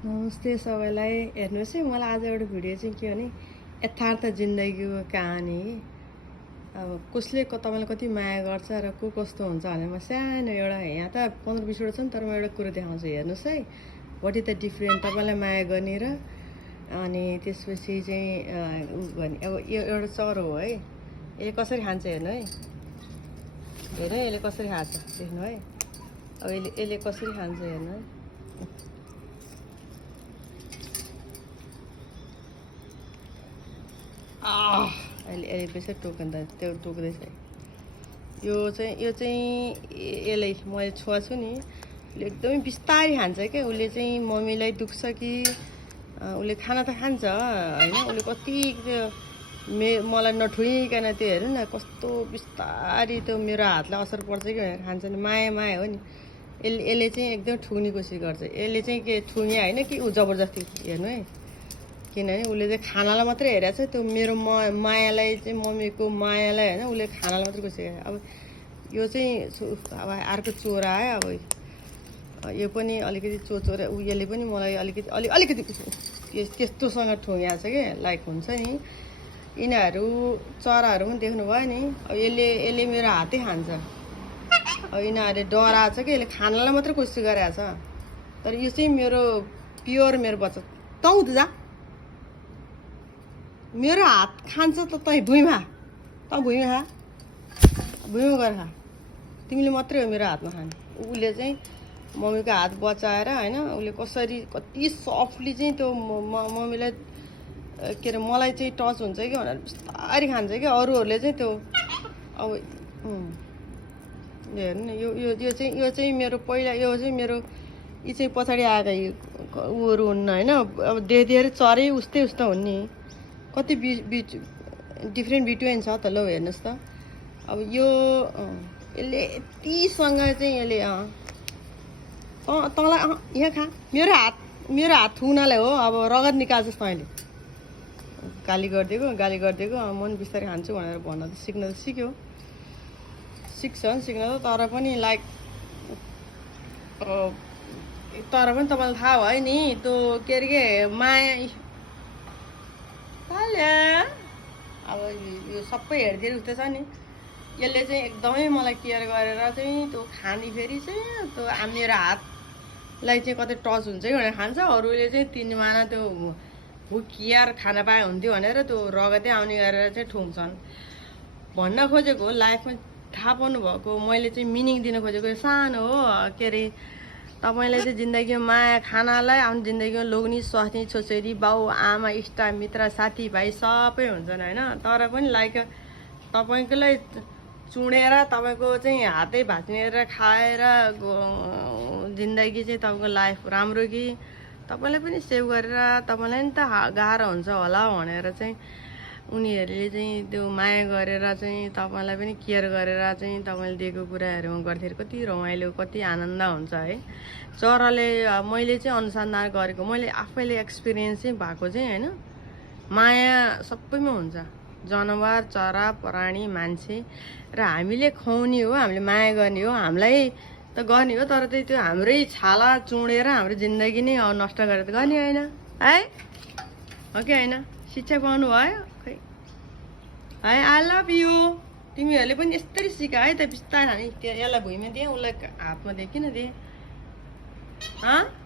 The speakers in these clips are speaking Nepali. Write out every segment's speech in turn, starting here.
नमस्ते सबैलाई। हेर्नुहोस् है, मलाई आज एउटा भिडियो चाहिँ के भने यथार्थ जिन्दगीको कहानी। अब कसले तपाईँलाई कति माया गर्छ र को कस्तो हुन्छ भने म सानो एउटा यहाँ त 15-20 वटा छ नि, तर म एउटा कुरो देखाउँछु। हेर्नुहोस् है, वाट इज द डिफ्रेन्ट तपाईँलाई माया गर्ने र अनि त्यसपछि चाहिँ गर्ने। अब यो एउटा चरो हो है, यसले कसरी खान्छ हेर्नु है, हेर्नु है यसले कसरी खान्छ, देख्नु है। अब यसले कसरी खान्छ हेर्नु है। अहिले बेसी टोक्दा त्यो टोक्दैछ। यो चाहिँ यसलाई मैले छोवाछु नि, उसले एकदमै बिस्तारै खान्छ क्या। उसले चाहिँ मम्मीलाई दुख्छ कि उसले खाना त खान्छ होइन, उसले कति त्यो मलाई नठुइकन त्यो हेर्नु न कस्तो बिस्तारै त्यो मेरो हातलाई असर पर्छ कि भनेर खान्छ नि। माया हो नि। यसले चाहिँ एकदम ठुग्ने कोसिस गर्छ। यसले चाहिँ के ठुङ्गे होइन कि ऊ जबरजस्ती, हेर्नु है। किनभने उसले चाहिँ खानालाई मात्रै हेरेको छ, त्यो मेरो मायालाई चाहिँ मम्मीको मायालाई होइन, उसले खानालाई मात्रै कोसिस गरे। अब यो चाहिँ अब अर्को चोरा आयो। अब यो पनि अलिकति चोरा, यसले पनि मलाई अलिकति त्यस्तोसँग ठुङ्गेको छ कि लाइक हुन्छ नि। यिनीहरू चराहरू पनि देख्नुभयो नि। अब यसले मेरो हातै खान्छ। अब यिनीहरूले डराएको छ कि यसले खानालाई मात्रै कोसिस गरेको छ। तर यो चाहिँ मेरो प्योर मेरो बच्चा। तँ त जा, मेरो हात खान्छ त तँ भुइँमा, तँ भुइँमा खा, भुइँमा गएर खा। तिमीले मात्रै हो मेरो हातमा खाने। उसले चाहिँ मम्मीको हात बचाएर होइन, उसले कसरी कति सफ्टली चाहिँ त्यो मम्मीलाई के अरे मलाई चाहिँ टच हुन्छ कि भनेर बिस्तारै खान्छ कि। अरूहरूले चाहिँ त्यो अब हेर्नु न, यो चाहिँ मेरो पहिला, यो चाहिँ मेरो, यी चाहिँ पछाडि आएका उहरू हुन्न होइन। अब देखेर चरै उस्तै हुन् नि। कति डिफ्रेन्ट बिट्विन छ त। ल हेर्नुहोस् त। अब यो यसले यतिसँग चाहिँ यसले तँलाई यहाँ खा, मेरो हात थुनालाई हो। अब रगत निकाल्छस् तैँले। गाली गरिदिएको म पनि बिस्तारै खान्छु भनेर भन्न त सिक्यो, सिक्छ सिक्न त। तर पनि लाइक तर पनि तपाईँलाई थाहा भयो नि त्यो के अरे के माया। अब यो सबै हेरिदिएर उस्तै छ नि। यसले चाहिँ एकदमै मलाई केयर गरेर चाहिँ त्यो खाने, फेरि चाहिँ त्यो मेरो हातलाई चाहिँ कतै टच हुन्छ कि भनेर खान्छ। अरूले चाहिँ तिनीमाना त्यो केयर खाना पाए हुन्थ्यो भनेर त्यो रगतै आउने गरेर चाहिँ ठुङ्छन्। भन्न खोजेको लाइफमा थाहा पाउनु भएको, मैले चाहिँ मिनिङ दिन खोजेको यो सानो हो। के अरे तपाईँलाई चाहिँ जिन्दगीमा माया खानालाई आफ्नो जिन्दगीमा लोग्ने स्वास्नी छोरी बाउ आमा इष्ट मित्र साथीभाइ सबै हुन्छन् होइन। तर पनि लाइक तपाईँकोलाई चुडेर तपाईँको चाहिँ हातै भाँच्नेर खाएर जिन्दगी चाहिँ तपाईँको लाइफ राम्रो कि तपाईँलाई पनि सेभ गरेर तपाईँलाई नि त गाह्रो हुन्छ होला भनेर चाहिँ उनीहरूले चाहिँ त्यो माया गरेर चाहिँ तपाईँलाई पनि केयर गरेर चाहिँ तपाईँले दिएको कुराहरूमा गर्दाखेरि कति रमाइलो, कति आनन्द हुन्छ है। चराले मैले चाहिँ अनुसन्धान गरेको, मैले आफैले एक्सपिरियन्स चाहिँ भएको चाहिँ होइन, माया सबैमा हुन्छ। जनावर, चरा, प्राणी, मान्छे र हामीले खुवाउने हो, हामीले माया गर्ने हो, हामीलाई त गर्ने हो। तर त्यो हाम्रै छाला चुडेर हाम्रो जिन्दगी नै नष्ट गरेर त गर्ने होइन है, हो कि होइन? शिक्षा पाउनु भयो खै है। I love you. तिमीहरूले पनि यस्तरी सिक है त, बिस्तारै खाने। यसलाई भुइँमा दिएँ, उसलाई हातमा दिएँ, किन दिएँ?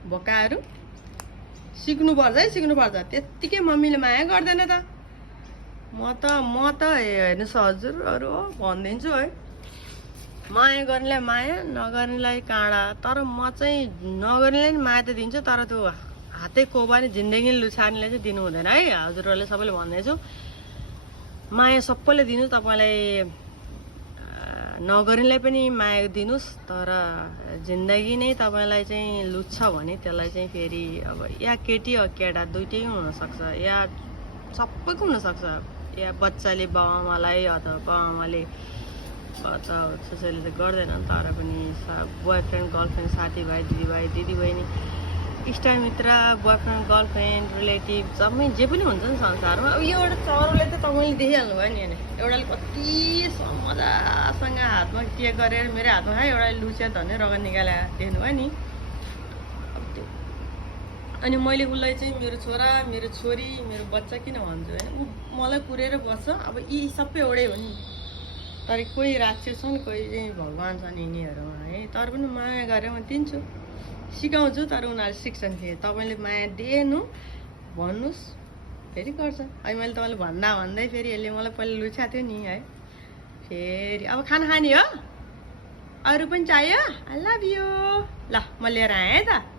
भोकाहरू सिक्नुपर्छ है, सिक्नुपर्छ। त्यत्तिकै मम्मीले माया गर्दैन त। म त हेर्नुहोस् हजुरहरू हो भनिदिन्छु है, माया गर्नेलाई माया, नगर्नेलाई काँडा। तर म चाहिँ नगर्नेलाई नि माया त दिन्छु, तर त्यो हातै कोबानी जिन्दगी लुछार्नेलाई चाहिँ दिनु हुँदैन है। हजुरहरूले सबैले भन्दैछु, माया सबैले दिनु। तपाईँलाई नगर्नेलाई पनि माया दिनुहोस्, तर जिन्दगी नै तपाईँलाई चाहिँ लुच्छ भने त्यसलाई चाहिँ फेरि अब या केटी हो केटा दुइटै हुनसक्छ, या सबैको हुनसक्छ। या बच्चाले बाउआमालाई अथवा बाउआमाले अथवा छोरीले त गर्दैनन्, तर पनि बोयफ्रेन्ड गर्लफ्रेन्ड, साथीभाइ, दिदीबहिनी, इष्टमित्र, बोयफ्रेन्ड गर्लफ्रेन्ड, रिलेटिभ जम्मै जे पनि हुन्छ नि संसारमा। अब यो एउटा चरोले त तपाईँले देखिहाल्नु भयो नि होइन। एउटाले कति मजासँग हातमा के गरेर मेरो हातमा खायो, एउटाले लुच्या धन्ने रगत निकालेर देख्नुभयो नि। अब त्यो अनि मैले उसलाई चाहिँ मेरो छोरा मेरो छोरी मेरो बच्चा किन भन्छु होइन, ऊ मलाई पुरेर बस्छ। अब यी सबै एउटै हो नि, तर कोही राक्षस छन् कोही चाहिँ भगवान् छन् यिनीहरूमा है। तर पनि माया गरेर म दिन्छु, सिकाउँछु, तर उनीहरू सिक्छन् फेरि। तपाईँले माया दिएनु भन्नुहोस् फेरि गर्छ। अहिले मैले तपाईँलाई भन्दै फेरि यसले मलाई पहिला लुछाएको थियो नि है। फेरि अब खाना खाने हो, अरू पनि चाहियो? I love you. ल म लिएर आएँ है त।